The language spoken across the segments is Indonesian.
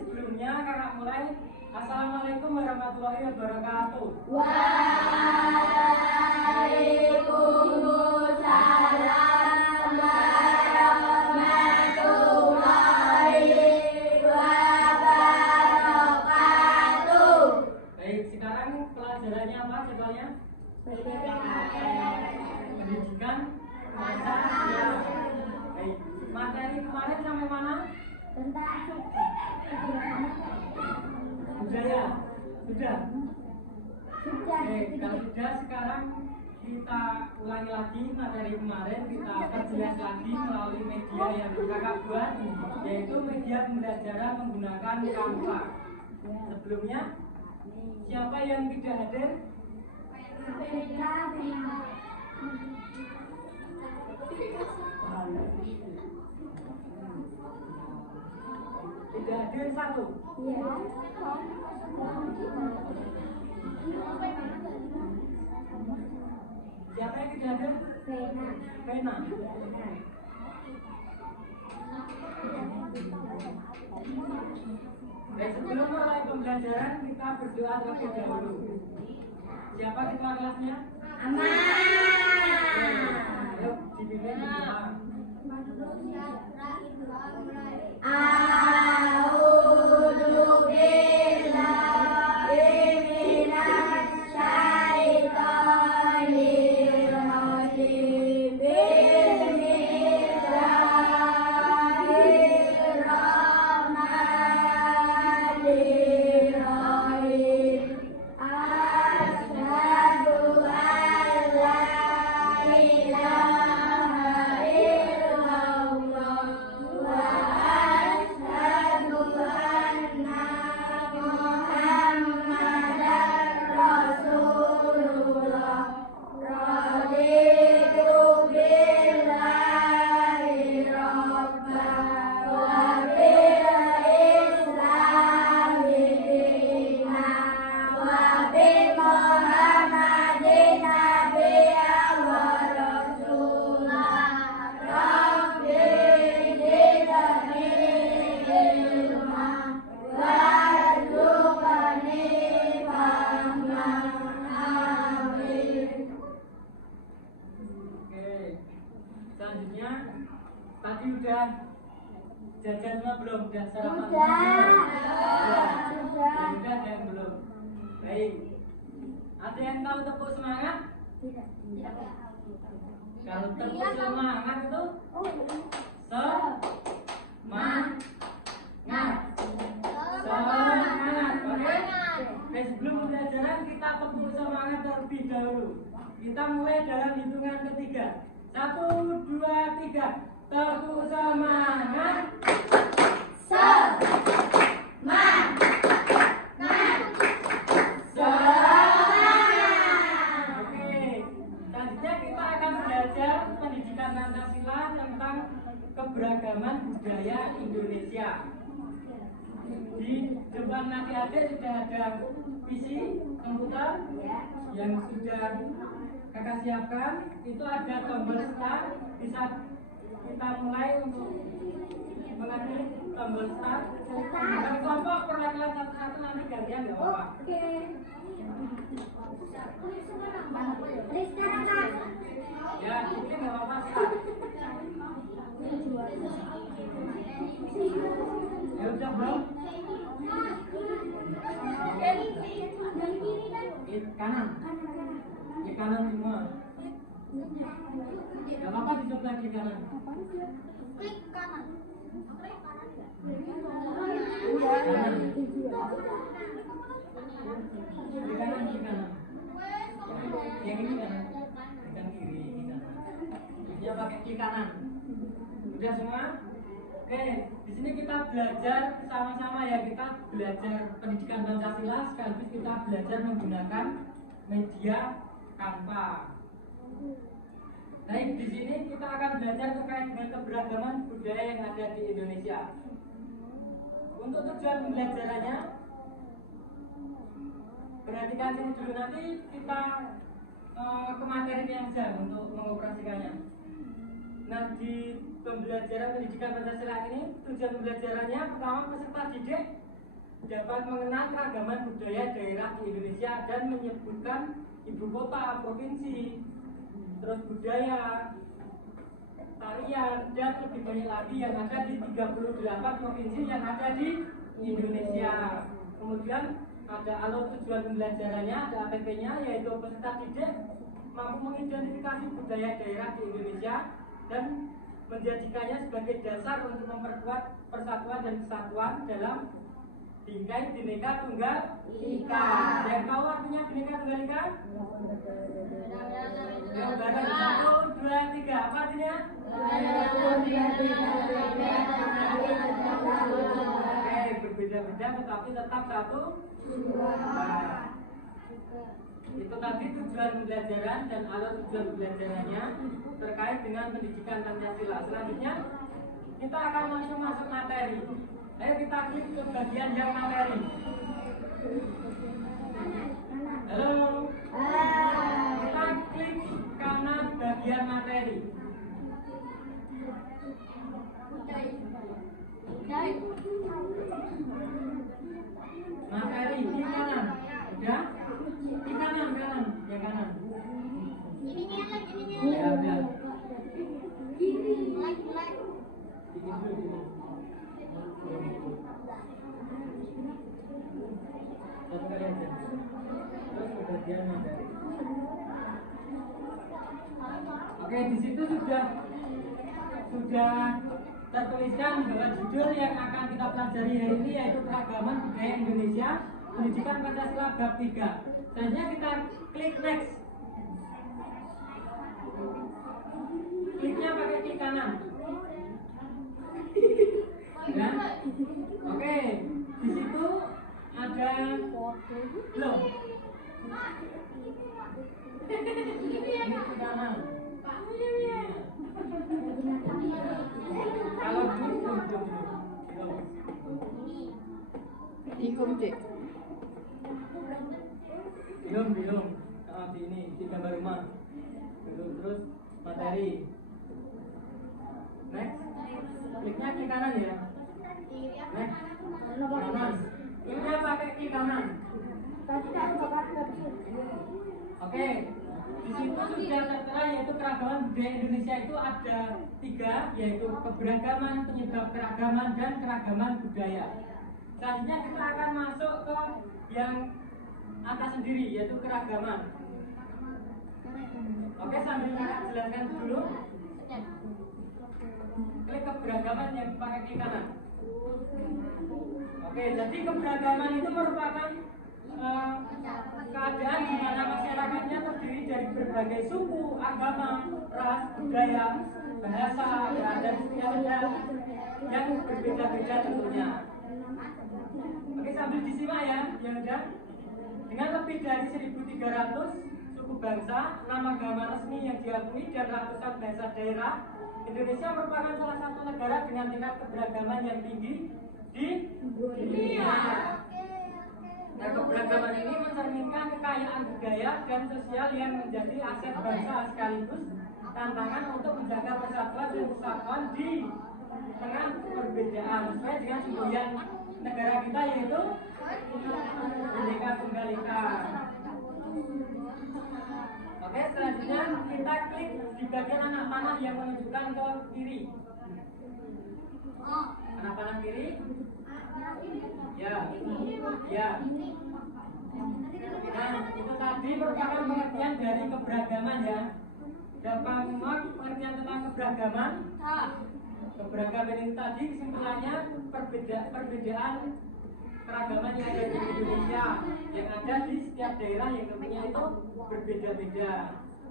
Sebelumnya kakak mulai. Assalamualaikum warahmatullahi wabarakatuh. Waalaikumsalam warahmatullahi wabarakatuh. Baik, sekarang pelajarannya apa jadwalnya? Pendidikan Pancasila. Baik, materi kemarin sampai mana? Budaya. Sudah? Oke, kalau sudah sekarang kita ulangi lagi materi kemarin, kita perjelas lagi melalui media yang kakak buat, yaitu media pembelajaran menggunakan Canva. Sebelumnya, siapa yang tidak hadir? Tidak hadir satu. Siapa yang tidak hadir? Vena. Baik, sebelum mulai pembelajaran kita berdoa terlebih dahulu. Siapa ketua kelasnya? Aman. Ayo dipimpin berdoa. Selanjutnya, tadi udah jajan semua belum? Udah sarapan semua belum? Sudah. Ada yang belum? Baik. Ada yang tahu tepuk semangat? Tidak. Kalau tepuk semangat itu semangat. Oke? Baik, sebelum pembelajaran kita tepuk semangat terlebih dahulu. Kita mulai dalam hitungan ketiga. 1, 2, 3. Tepuk semangat. Oke, selanjutnya kita akan belajar pendidikan Pancasila tentang keberagaman budaya Indonesia. Di depan adik-adik sudah ada PC komputer yang sudah kakak siapkan. Itu ada tombol start, bisa kita mulai untuk mengetik tombol start. Dari kelompok perwakilan satu-satu nanti gantian nggak apa-apa. Ya, mungkin nggak apa-apa start. Ya udah bro. Kanan. Di kanan semua. Gak apa-apa dicoba di kanan. Klik kanan. Kanan. Di kanan, di kanan. Yang ini kanan. Bukan kiri, ini kanan. Dia pakai di kanan. Udah semua? Oke, di sini kita belajar sama-sama ya. Kita belajar pendidikan Pancasila sekaligus kita belajar menggunakan media Canva. Baik, di sini kita akan belajar terkait dengan keberagaman budaya yang ada di Indonesia. Untuk tujuan pembelajarannya, perhatikan sini dulu, nanti kita ke materinya aja untuk mengoperasikannya. Nah, di pembelajaran pendidikan Pancasila ini, tujuan pembelajarannya pertama, peserta didik dapat mengenal keragaman budaya daerah di Indonesia dan menyebutkan ibu kota, provinsi, terus budaya, tarian, dan lebih banyak lagi yang ada di 38 provinsi yang ada di Indonesia. Kemudian ada alur tujuan pembelajarannya, ada APP-nya, yaitu peserta didik mampu mengidentifikasi budaya daerah di Indonesia dan menjadikannya sebagai dasar untuk memperkuat persatuan dan kesatuan dalam bingkai Bhinneka Tunggal Ika. Yang tahu artinya Bhinneka Tunggal Ika? Yang bareng 1, 2, 3. Apa artinya? Oke, berbeda-beda tetapi tetap satu. Nah, itu tadi tujuan pembelajaran dan alur tujuan pembelajarannya terkait dengan pendidikan Pancasila. Selanjutnya kita akan langsung masuk materi. Ayo kita klik ke bagian yang materi. Halo. Kita klik kanan bagian materi. Materi di kanan. Ya? Di kanan, yang kanan. Ini Ya, udah. like. Bikin dulu. Satu kali aja. Terus ke bagian materi. Oke, di situ sudah tertuliskan bahwa judul yang akan kita pelajari hari ini yaitu keragaman budaya Indonesia, pendidikan Pancasila bab 3. Selanjutnya kita klik next. Kliknya pakai klik kanan. Ya. Oke, di situ ada belum? Ini klik kanan. Kalau belum. Di ini di gambar rumah. Terus materi. Next. Kliknya klik kanan ya. Next. Kanan. Kliknya pakai klik kanan. Oke. Di situ sudah tertera yaitu keragaman budaya Indonesia itu ada 3, yaitu keberagaman, penyebab keragaman, dan keragaman budaya. Selanjutnya kita akan masuk ke yang atas sendiri yaitu keragaman. Oke, sambil kakak jelaskan dulu. Klik keberagaman yang pakai klik kanan. Oke, jadi keberagaman itu merupakan keadaan di mana masyarakatnya terdiri dari berbagai suku, agama, ras, budaya, bahasa, dan istiadat yang berbeda-beda tentunya. Oke, sambil disimak ya, yang ada. Dengan lebih dari 1.300 suku bangsa, 6 agama resmi yang diakui dan ratusan bahasa daerah, Indonesia merupakan salah satu negara dengan tingkat keberagaman yang tinggi di dunia. Nah, keberagaman ini mencerminkan kekayaan budaya dan sosial yang menjadi aset bangsa sekaligus tantangan untuk menjaga persatuan dan kesatuan di tengah perbedaan sesuai dengan semboyan negara kita yaitu Bhinneka Tunggal Ika. Oke, selanjutnya kita klik di bagian anak panah yang menunjukkan ke kiri. Anak panah kiri. Ya. Nah, itu tadi merupakan pengertian dari keberagaman ya. Dapat pengertian tentang keberagaman. Keberagaman ini tadi kesimpulannya perbedaan keragaman yang ada di Indonesia yang ada di setiap daerah yang tentunya itu berbeda-beda.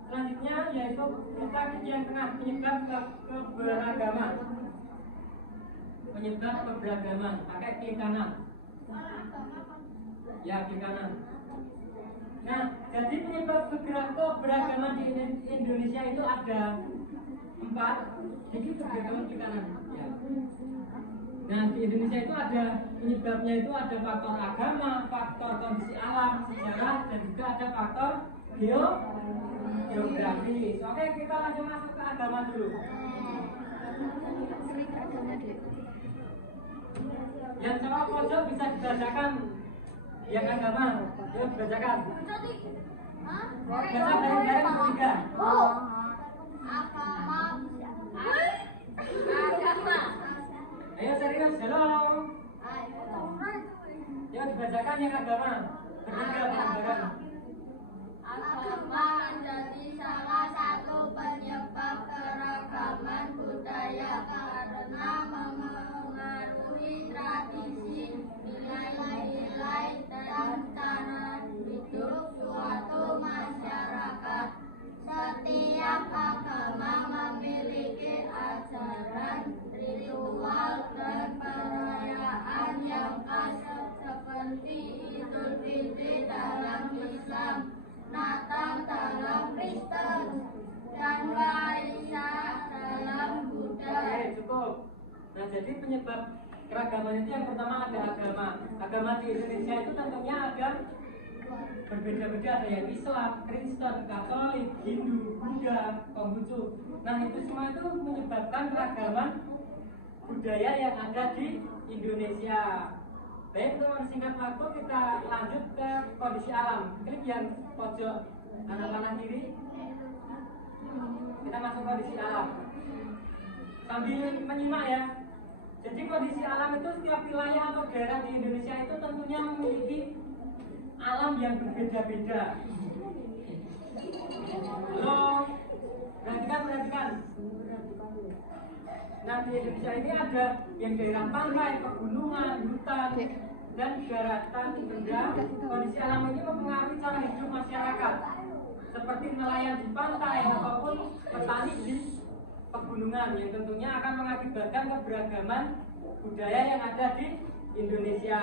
Selanjutnya yaitu kita yang tengah penyebab keberagaman. Penyebab keberagaman pakai klik kanan. Ya, klik kanan. Nah, jadi penyebab keberagaman di Indonesia itu ada 4. Jadi keberagaman di kanan. Ya. Nah, di Indonesia itu ada penyebabnya itu ada faktor agama, faktor kondisi alam, sejarah, dan juga ada faktor geografis. Oke, kita langsung masuk ke agama dulu. Yang sama pojok bisa dibacakan. Yang agama, yuk dibacakan. Baca dari ketiga. Agama. Ayo serius, halo. Yuk dibacakan yang agama. Bertiga dibacakan. Agama menjadi salah satu penyebab keragaman budaya karena memengaruhi tradisi, nilai-nilai, dan cara hidup suatu masyarakat. Setiap agama memiliki ajaran, ritual, dan perayaan yang khas seperti Idul Fitri dalam Islam, Natal dalam Kristen, dan Waisak dalam Buddha. Oke, cukup. Nah, jadi penyebab keragaman itu yang pertama ada agama. Agama di Indonesia itu tentunya ada berbeda-beda, ada yang Islam, Kristen, Katolik, Hindu, Buddha, Konghucu. Nah, itu semua itu menyebabkan keragaman budaya yang ada di Indonesia. Baik, teman singkat waktu kita lanjut ke kondisi alam. Klik yang pojok kanan kiri. Kita masuk kondisi alam. Sambil menyimak ya. Jadi kondisi alam itu setiap wilayah atau daerah di Indonesia itu tentunya memiliki alam yang berbeda-beda. Halo, perhatikan. Nah, di Indonesia ini ada yang daerah pantai, pegunungan, hutan, dan daratan rendah. Kondisi alam ini mempengaruhi cara hidup masyarakat, seperti nelayan di pantai ataupun petani di pegunungan, yang tentunya akan mengakibatkan keberagaman budaya yang ada di Indonesia.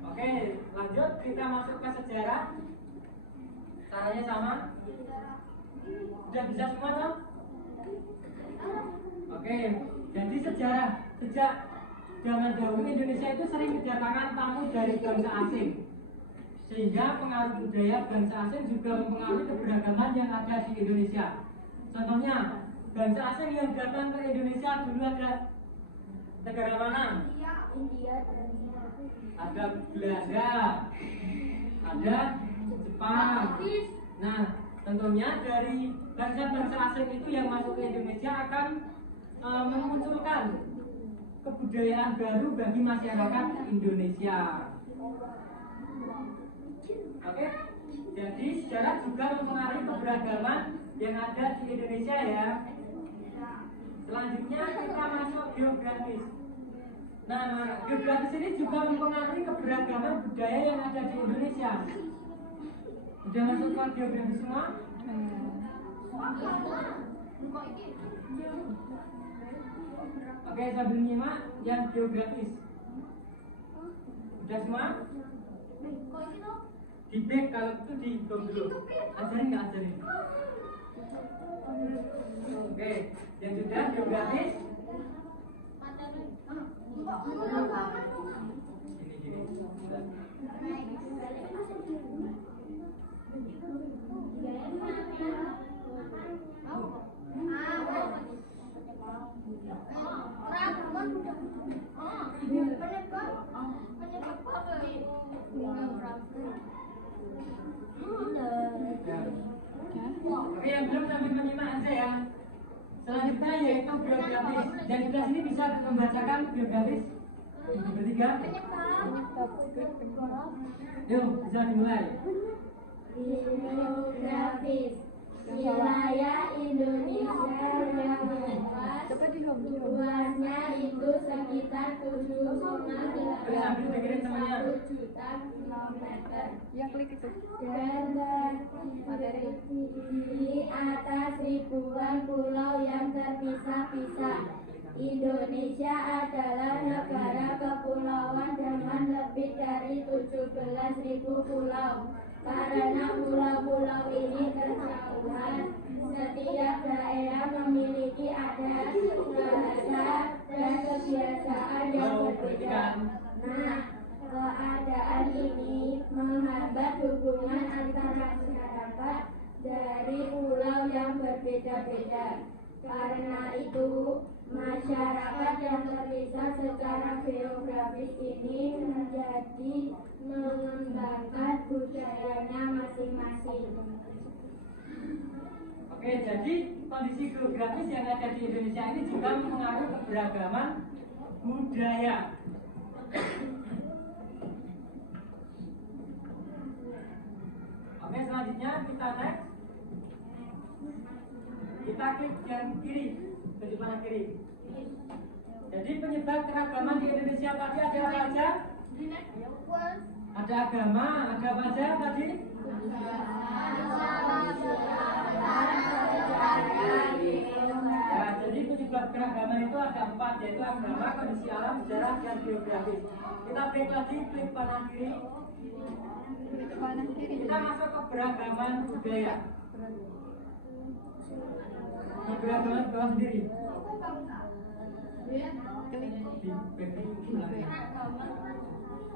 Oke, lanjut kita masuk ke sejarah. Caranya sama. Sudah bisa semua toh? Oke, jadi sejarah. Sejak zaman dahulu Indonesia itu sering kedatangan tamu dari bangsa asing, sehingga pengaruh budaya bangsa asing juga mempengaruhi keberagaman yang ada di Indonesia. Contohnya, bangsa asing yang datang ke Indonesia dulu ada negara mana? India. Ada Belanda, ada Jepang. Nah, tentunya dari bangsa-bangsa asing itu yang masuk ke Indonesia akan memunculkan kebudayaan baru bagi masyarakat Indonesia. Oke, jadi sejarah juga mempengaruhi keberagaman yang ada di Indonesia ya. Selanjutnya kita masuk geografis. Nah, geografis ini juga mempengaruhi keberagaman budaya yang ada di Indonesia. Sudah masuk ke geografis semua? Oke, sambil nyimak yang geografis. Sudah semua? Di back, kalau itu di bom dulu. Ajarin nggak ajarin? Oke, yang sudah geografis. Oke, yang belum sambil menyimak aja ya. Selanjutnya yaitu geografis. Yang sudah sini bisa membacakan geografis. Bertiga. Yuk, bisa dimulai. Geografis wilayah Indonesia yang luasnya itu sekitar 7,81 juta kilometer. Ya, klik itu. Dan terdiri atas ribuan pulau yang terpisah-pisah. Indonesia adalah negara kepulauan dengan lebih dari 17.000 pulau. Karena pulau-pulau ini terjauhan, setiap daerah memiliki adat, bahasa, dan kebiasaan yang berbeda. Nah, keadaan ini menghambat hubungan antara masyarakat dari pulau yang berbeda-beda. Karena itu, masyarakat yang terpisah secara geografis ini menjadi mengembangkan budayanya masing-masing. Oke, jadi kondisi geografis yang ada di Indonesia ini juga mengaruhi keberagaman budaya. Oke, selanjutnya kita next. Kita klik yang kiri, ke mana kiri. Jadi penyebab keragaman di Indonesia tadi ada apa aja? Ada agama, ada apa aja tadi? Ya, jadi penyebab keragaman itu ada 4, yaitu agama, kondisi alam, sejarah, dan geografis. Kita klik lagi, klik kanan kiri. Kita masuk ke beragaman budaya. Keberagaman bawah sendiri. Di bagian belakang.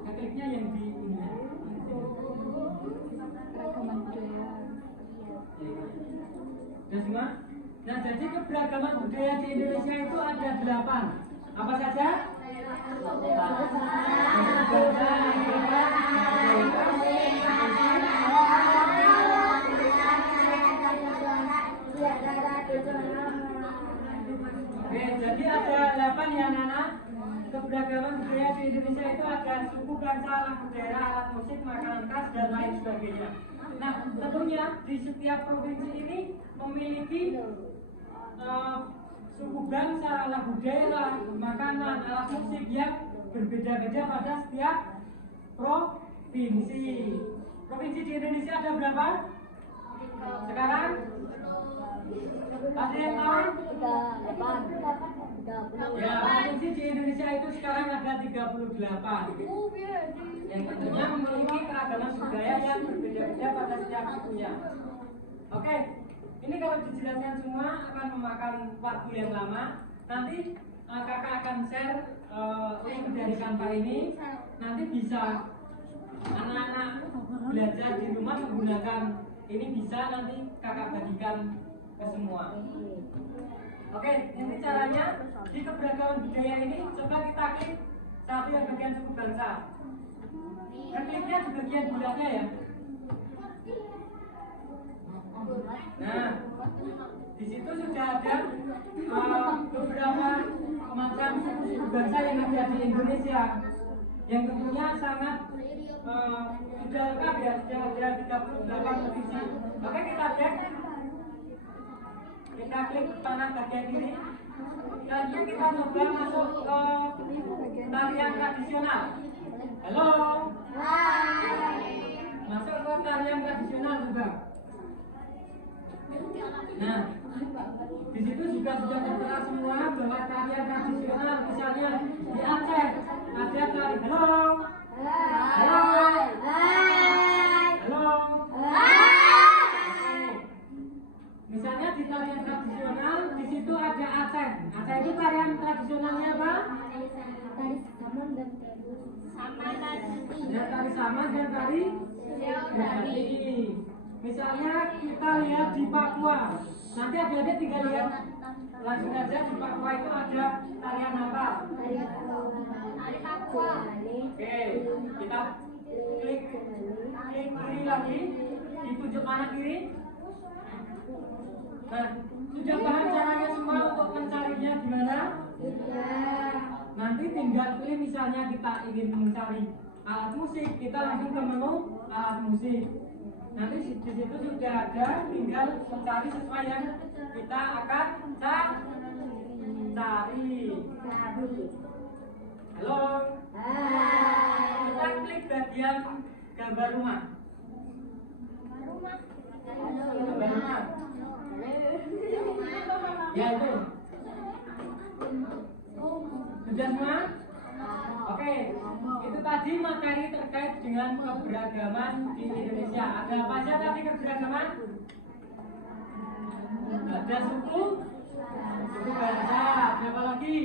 Nah, kliknya yang di ini. Keragaman budaya. Dan semua. Nah, jadi keberagaman budaya di Indonesia itu ada 8. Apa saja? Oke, jadi ada 8 ya Nana. Keberagaman budaya di Indonesia itu ada suku, bangsa, lagu daerah, alat musik, makanan khas, dan lain sebagainya. Nah, tentunya di setiap provinsi ini memiliki suku bangsa, lagu daerah, makanan, alat musik yang berbeda-beda pada setiap provinsi. Provinsi di Indonesia ada berapa? Sekarang? Ada yang tahu? Ya, provinsi di Indonesia itu sekarang ada 38. Yang tentunya memiliki keragaman budaya yang berbeda-beda pada setiap sukunya. Oke, ini kalau dijelaskan semua akan memakan waktu yang lama. Nanti kakak akan share link dari Canva ini. Nanti bisa anak-anak belajar di rumah menggunakan ini, bisa nanti kakak bagikan ke semua. Oke, ini caranya di keberagaman budaya ini. Coba kita klik satu yang bagian suku bangsa. Kliknya di bagian bulatnya ya. Nah, di situ sudah ada beberapa macam suku bangsa yang ada di Indonesia, yang tentunya sangat sudah lengkap ya, sudah ada 38 provinsi. Oke, kita cek. Kita klik kanan bagian kiri. Selanjutnya kita coba masuk ke tarian tradisional. Halo. Masuk ke tarian tradisional juga. Nah, di situ juga sudah tertera semua bahwa tarian tradisional, misalnya di Aceh ada tari. Halo. Halo. Halo. Misalnya di tarian tradisional, di situ ada Aceh. Aceh itu tarian tradisionalnya apa? Tari saman dan Ada tari saman dan tari geografi. Misalnya kita lihat di Papua. Nanti adik-adik tinggal lihat langsung aja di Papua itu ada tarian apa? Tari Papua. Oke, kita klik kiri lagi, ditunjuk kanan kiri. Nah, sudah paham caranya semua untuk mencarinya gimana? Nanti tinggal pilih, misalnya kita ingin mencari alat musik, kita langsung ke menu alat musik. Nanti di situ sudah ada, tinggal mencari sesuai yang kita akan cari. Halo. Kita klik bagian gambar rumah. Gambar rumah. Ya itu. Sudah semua? Oke. Itu tadi materi terkait dengan keberagaman di Indonesia. Ada apa aja tadi keberagaman? Ada suku bangsa, ada apa lagi?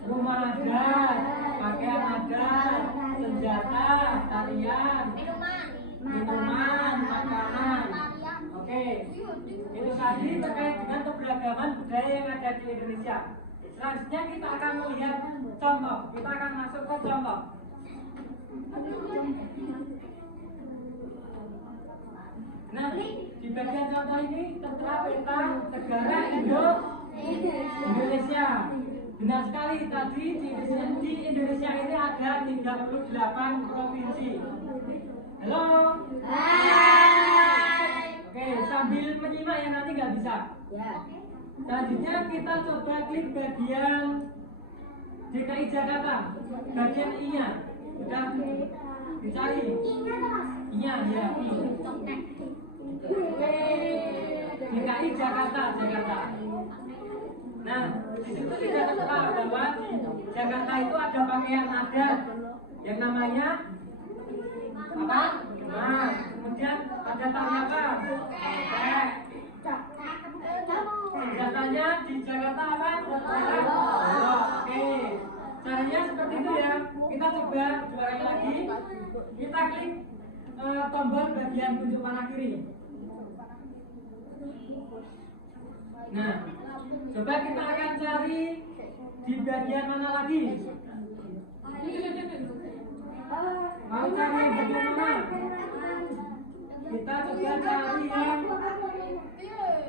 Rumah adat, pakaian adat, senjata, tarian, minuman, makanan. Oke, itu tadi terkait dengan keberagaman budaya yang ada di Indonesia. Selanjutnya kita akan melihat contoh. Kita akan masuk ke contoh. Nah, di bagian contoh ini tertera peta negara Indonesia. Benar sekali, tadi di Indonesia ini ada 38 provinsi. Halo? Hai. Oke, sambil menyimak ya, nanti nggak bisa. Ya. Selanjutnya kita coba klik bagian DKI Jakarta, bagian I-nya. Sudah dicari? I-nya, ya, I. DKI Jakarta. Nah, di situ tidak tertera bahwa di Jakarta itu ada pakaian adat yang namanya apa? Nah, kemudian ada tari apa? Senjatanya di Jakarta apa? Oke, caranya seperti itu ya. Kita coba dua kali lagi. Kita klik tombol bagian tunjuk panah kiri. Nah, coba kita akan cari di bagian mana lagi? Mau cari bagian mana? Kita coba cari yang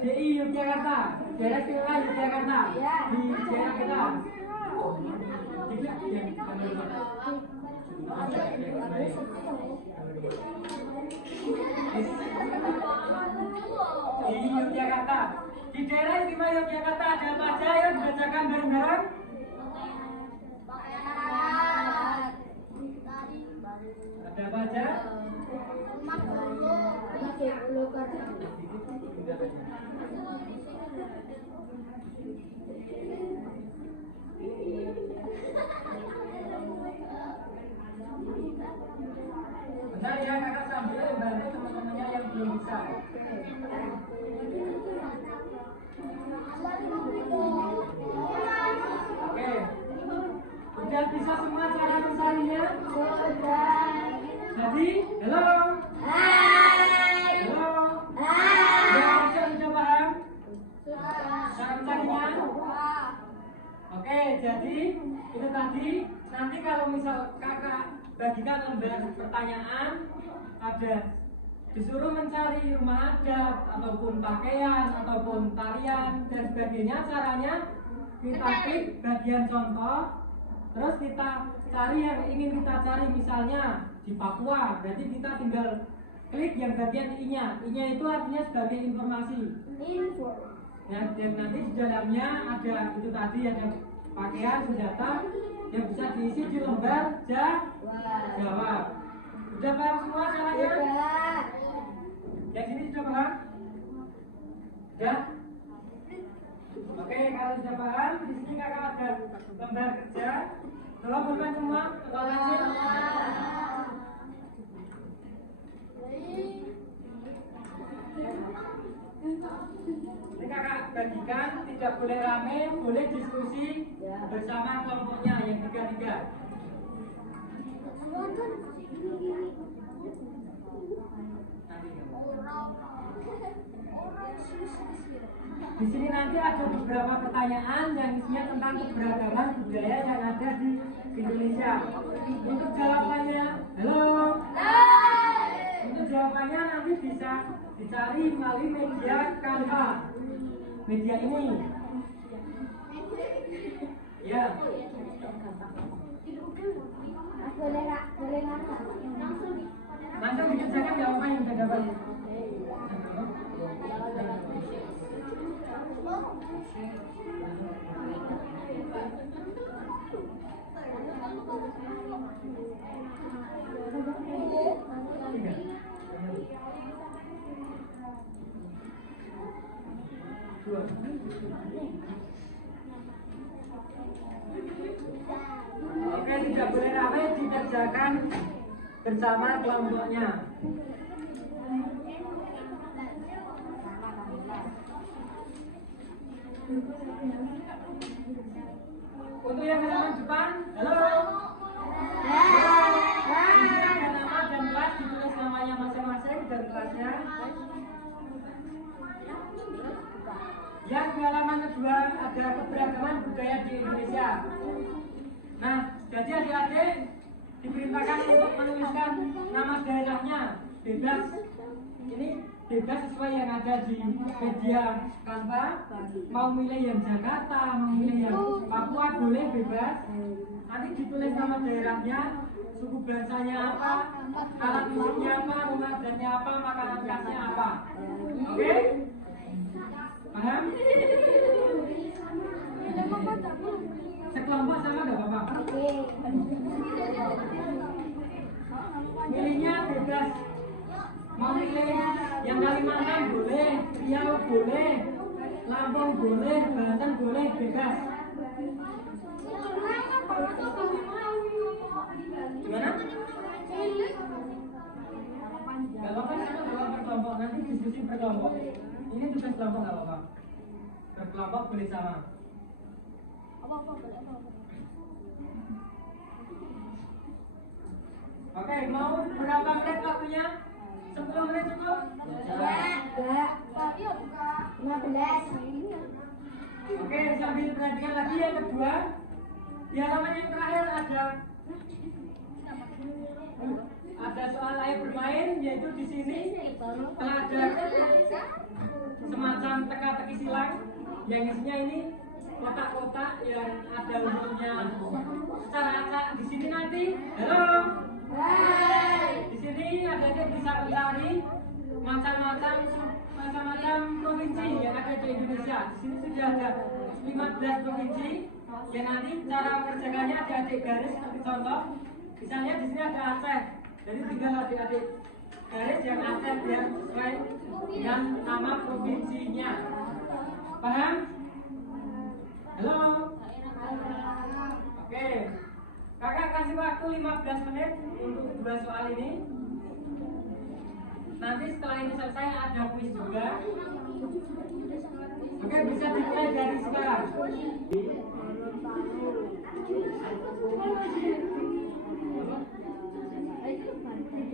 DI Yogyakarta, daerah istimewa Yogyakarta, di daerah kita. Di Yogyakarta, di daerah istimewa Yogyakarta ada apa aja yang dibacakan bareng-bareng? Ada apa aja? Benar ya, kakak sambil bantu teman-temannya yang belum bisa. Oke, udah bisa semua cara mencarinya? Jadi, halo. Hai. Halo. Hai. Sudah paham? Cara mencarinya? Oke, jadi itu tadi. Nanti kalau misal kakak bagikan lembar pertanyaan, ada disuruh mencari rumah adat ataupun pakaian ataupun tarian dan sebagainya. Caranya kita klik bagian contoh, terus kita cari yang ingin kita cari. Misalnya di Papua, berarti kita tinggal klik yang bagian I-nya. I-nya itu artinya sebagai informasi. Nah, dan nanti di dalamnya ada itu tadi, ada pakaian, senjata yang bisa diisi di lembar jawab. Sudah paham semua caranya? Yang sini sudah paham? Sudah? Oke, kalau sudah paham, di sini kakak ada lembar kerja. Tolong bukan semua, tolong. Ini kakak bagikan, tidak boleh rame, boleh diskusi bersama kelompoknya yang tiga-tiga. Di sini nanti ada beberapa pertanyaan yang isinya tentang keberagaman budaya yang ada di Indonesia. Untuk jawabannya, halo. Untuk jawabannya nanti bisa dicari melalui media Canva. Media ini. Ya. Langsung dikerjakan jawaban yang sudah dapat. Oke, sudah mengerjakan bersama kelompoknya. Untuk yang halaman depan, halo. Ada nama dan kelas, ditulis namanya masing-masing dan kelasnya. Yang di halaman kedua ada keberagaman budaya di Indonesia. Nah, jadi adik-adik diperintahkan untuk menuliskan nama daerahnya bebas. Ini bebas sesuai yang ada di media Canva. Mau milih yang Jakarta, mau milih yang Papua, boleh bebas. Nanti ditulis nama daerahnya, suku bangsanya apa, alat musiknya apa, rumah adatnya apa, makanan khasnya apa. Oke? Paham? Sekelompok sama gak Bapak? Milihnya bebas. Mau milih yang Kalimantan boleh, Riau boleh, Lampung boleh, Banten boleh, bebas. Gimana? Gak apa-apa, sama berkelompok. Nanti diskusi berkelompok. Ini tugas kelompok gak apa-apa. Berkelompok boleh sama. Oke, mau berapa menit waktunya? 10 menit cukup? Enggak. 15. Oke, sambil perhatikan lagi yang kedua. Di halaman yang terakhir ada soal air bermain, yaitu di sini telah ada semacam teka-teki silang yang isinya ini kotak-kotak yang ada untuknya secara acak. Di sini nanti, halo. Di sini adik-adik bisa mencari macam-macam provinsi yang ada di Indonesia. Di sini sudah ada 15 provinsi yang nanti cara mengerjakannya adik-adik garis seperti contoh. Misalnya di sini ada Aceh, jadi tinggal adik-adik garis yang Aceh biar sesuai dengan nama provinsinya. Paham? Halo? Oke. Kakak kasih waktu 15 menit untuk dua soal ini. Nanti setelah ini selesai ada kuis juga. Oke, bisa dimulai dari sekarang.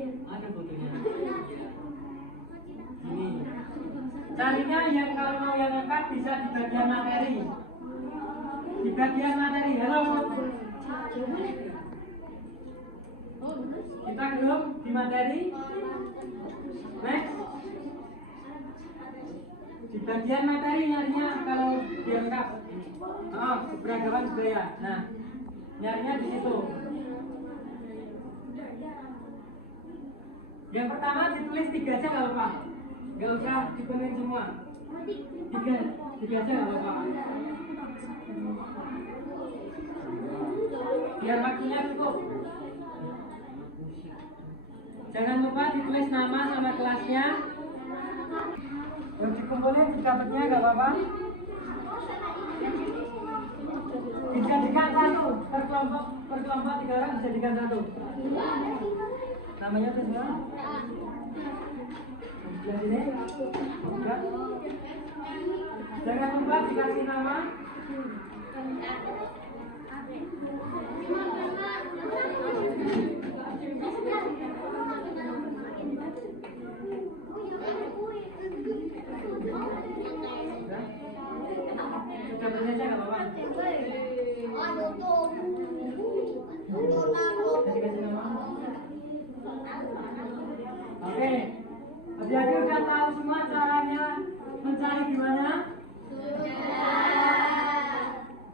Ada fotonya. Ini. Carinya yang kalau mau yang lengkap bisa di bagian materi. Di bagian materi. Halo. Kita belum di materi. Next. Di bagian materi nyarinya kalau biar lengkap. Oh, keberagaman budaya. Nah, nyarinya di situ. Yang pertama ditulis 3 aja nggak apa-apa. Nggak usah dipenuhi semua. 3 aja nggak apa-apa. Biar waktunya cukup. Jangan lupa ditulis nama sama kelasnya. Yang dikumpulin didapatnya nggak apa-apa. Dijadikan satu per kelompok 3 orang dijadikan satu. Namanya semua. Sebelah sini. Enggak. Jangan lupa dikasih nama. Sudah belajar nggak apa-apa? Dikasih nama. Oke, adik-adik udah tahu semua caranya mencari gimana?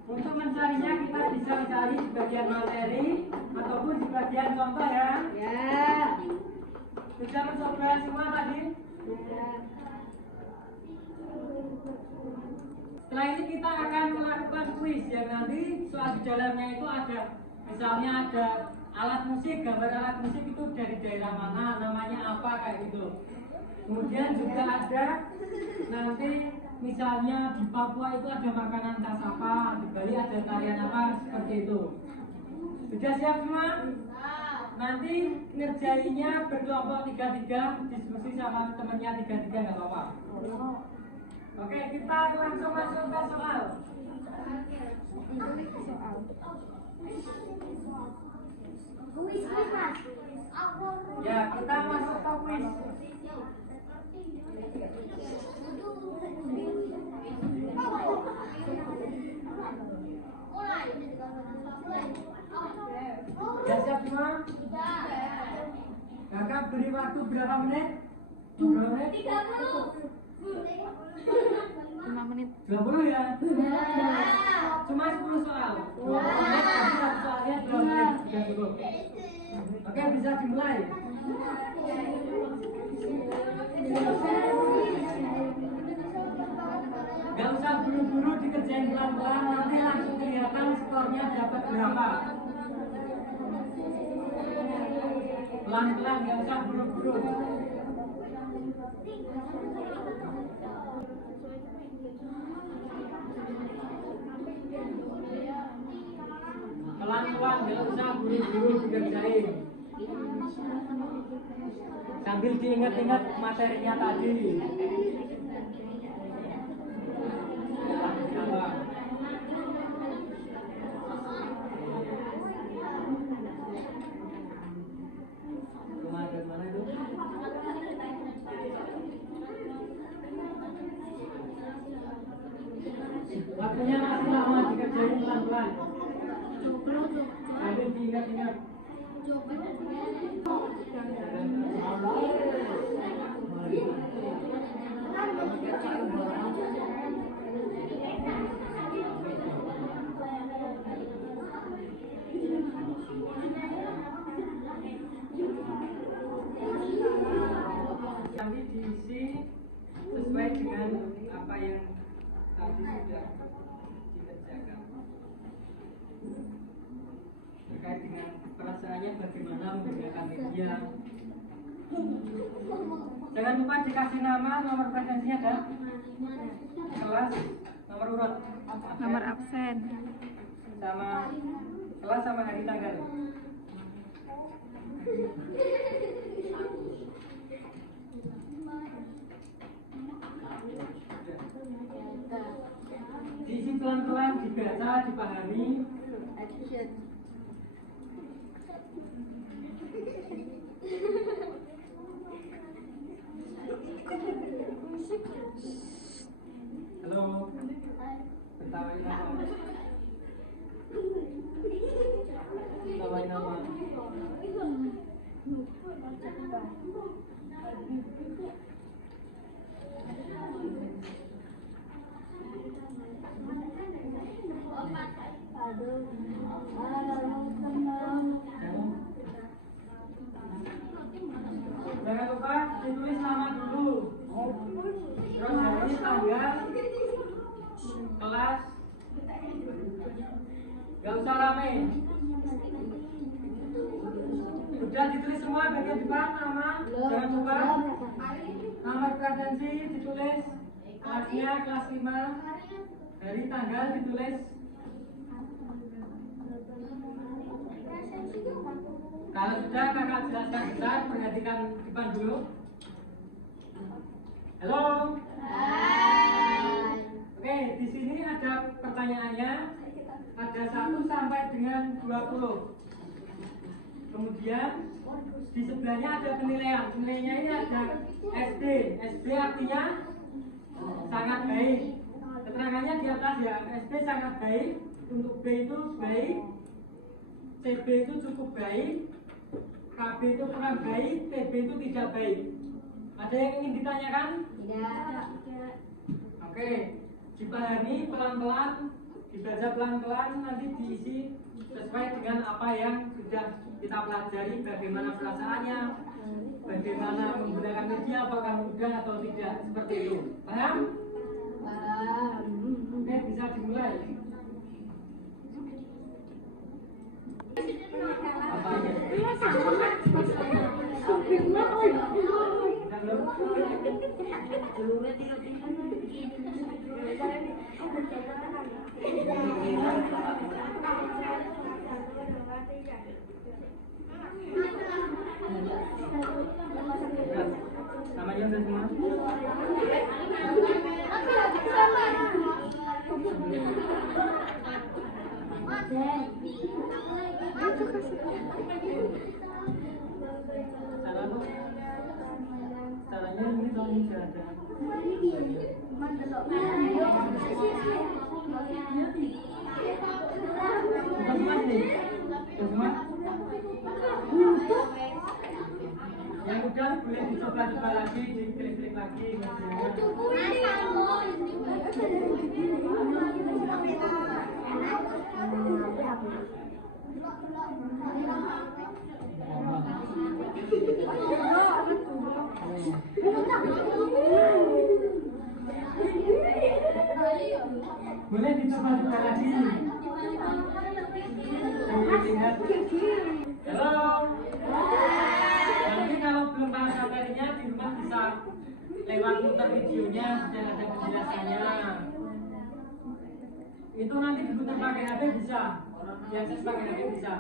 Untuk mencarinya kita bisa mencari di bagian materi ataupun di bagian contoh ya. Sudah mencoba semua tadi? Setelah ini kita akan melakukan kuis yang nanti soal di dalamnya itu ada, misalnya ada alat musik, gambar alat musik itu dari daerah mana, namanya apa kayak gitu. Kemudian juga ada nanti misalnya di Papua itu ada makanan khas apa, di Bali ada tarian apa, seperti itu. Sudah siap semua? Nanti ngerjainnya berkelompok 3-3, diskusi sama temennya 3-3 nggak apa-apa. Oke, kita langsung masuk ke soal. Kuis, Mas. Ya, kita masuk ke kuis. Ya, siap semua? Kakak beri waktu berapa menit? Berapa menit? 5 menit. 20 ya? Cuma 10 soal. 20 menit, tapi satu soalnya 2 menit. Sudah cukup. Oke, bisa dimulai. Gak usah buru-buru dikerjain pelan-pelan, nanti langsung kelihatan skornya dapat berapa. Pelan-pelan, gak usah buru-buru. Pelan-pelan, gak usah buru-buru dikerjain. Sambil diingat-ingat materinya tadi. Mana itu? Waktunya masih lama, dikerjain pelan-pelan. Sambil diingat-ingat. Nanti diisi sesuai dengan apa yang tadi sudah dikerjakan. Terkait dengan perasaannya bagaimana menggunakan media. Jangan lupa dikasih nama, nomor presensinya ada, kelas, nomor urut, Nomor absen. sama kelas sama hari tanggal. Diisi pelan-pelan, dibaca, dipahami. Halo, ketawain nama. Ketawain nama. Jangan lupa ditulis nama dulu. Terus hari, tanggal, kelas. Gak usah rame. Sudah ditulis semua bagian depan nama. Jangan lupa nomor presensi ditulis. Kelasnya kelas 5. Hari, tanggal ditulis. Kalau sudah kakak jelaskan besar, perhatikan depan dulu. Halo. Oke, di sini ada pertanyaannya. Ada 1 sampai dengan 20. Kemudian di sebelahnya ada penilaian. Penilaiannya ini ada SD. SD artinya sangat baik. Keterangannya di atas ya. SD sangat baik. Untuk B itu baik. CB itu cukup baik. KB itu kurang baik. TB itu tidak baik. Ada yang ingin ditanyakan? Tidak. Oke, dipahami pelan-pelan, dibaca pelan-pelan, nanti diisi sesuai dengan apa yang sudah kita pelajari, bagaimana perasaannya, bagaimana menggunakan media, apakah mudah atau tidak, seperti itu. Paham? Oke, bisa dimulai. Apa Namanya udah semua? Caranya ini dong bisa ada. Udah semua nih? Udah semua? Yang udah boleh dicoba-coba lagi, diklik-klik lagi. Boleh dicoba-coba lagi. Lihat. Halo. Nanti kalau belum paham materinya di rumah bisa lewat muter videonya dan ada penjelasannya. Itu nanti diputar pakai HP bisa. Diakses pakai HP bisa.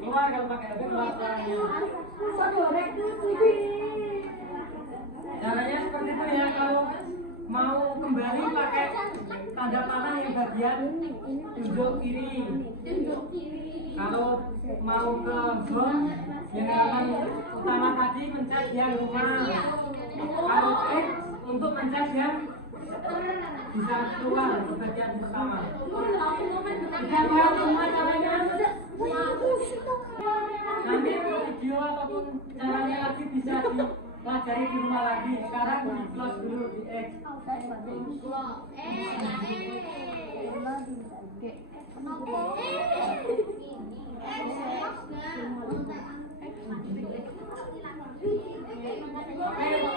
Keluar kalau pakai HP keluar suaranya. Caranya seperti itu ya, kalau mau kembali pakai tanda panah yang bagian tunjuk kiri. Kalau mau ke home yang halaman utama tadi mencet yang rumah. Kalau X untuk mencet yang bisa keluar ke bagian pertama. Tidak paham semua caranya? Nanti video ataupun caranya lagi bisa dipelajari di rumah lagi. Sekarang di close dulu di X. Oke,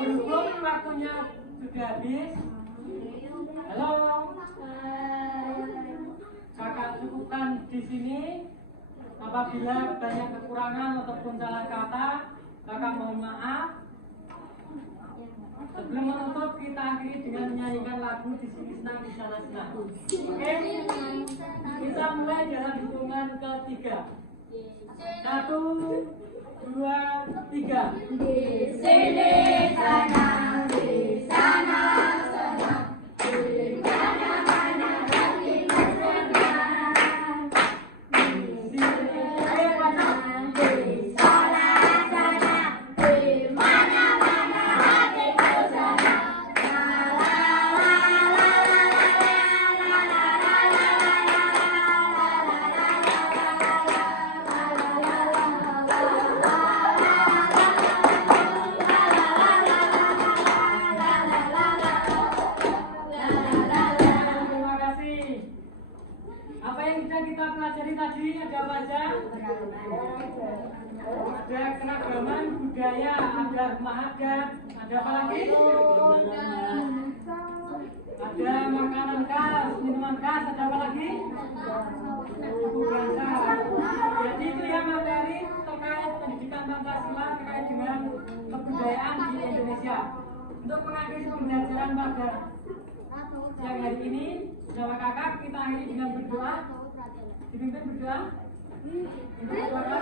berhubung waktunya sudah habis. Halo, kakak cukupkan di sini. Apabila banyak kekurangan ataupun salah kata, kakak mohon maaf. Sebelum menutup, kita akhiri dengan menyanyikan lagu Di Sini Senang Di Sana Senang. Oke, kita mulai dalam hitungan ketiga. 1, 2, 3. Di sini senang, di sana senang, di mana-mana hatiku senang. Di sini senang, di sana senang, di mana-mana hatiku senang. Terima kasih. Apa yang sudah kita pelajari tadi ada apa aja? Ada keragaman budaya, ada rumah adat, ada apa lagi? Ada makanan khas, minuman khas, ada apa lagi? Suku bangsa. Jadi itu ya materi terkait pendidikan Pancasila terkait dengan kebudayaan di Indonesia. Untuk mengakhiri pembelajaran pada siang hari ini bersama kakak, kita akhiri dengan berdoa. Dipimpin berdoa. Berdoa.